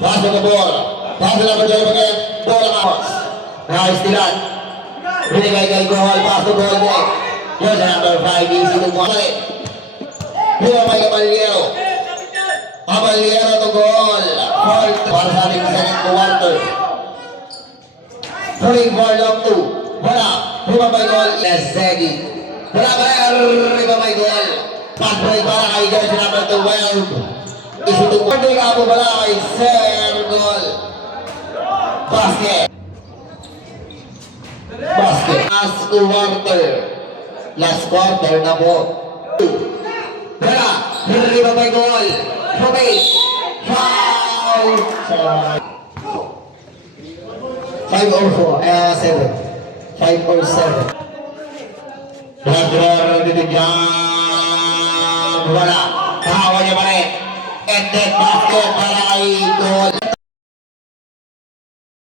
Pasok na bola. Pasok na berjalan pakai bola Amos. Nah istilah. Ini kay gol. Pasok gol niya. Yun sa number 5. Easy to go. Dua may Caballero. Caballero to goal. Foul para sa ating second quarter. Throwing ball long 2. Wala. Lima may goal. Segi. Wala ba? Lima may goal. Pass-break para kay jersey number 12. Isutong pwede ka po pala kay Sir Goal. Basket. Last quarter na po. Wala. Lima may goal. Fumate. Foul. 5 or 4. 7. 5 or 7. Nagrar ditigyan. Wala. Kahawa niya pa rin. And then basket para kay Goal.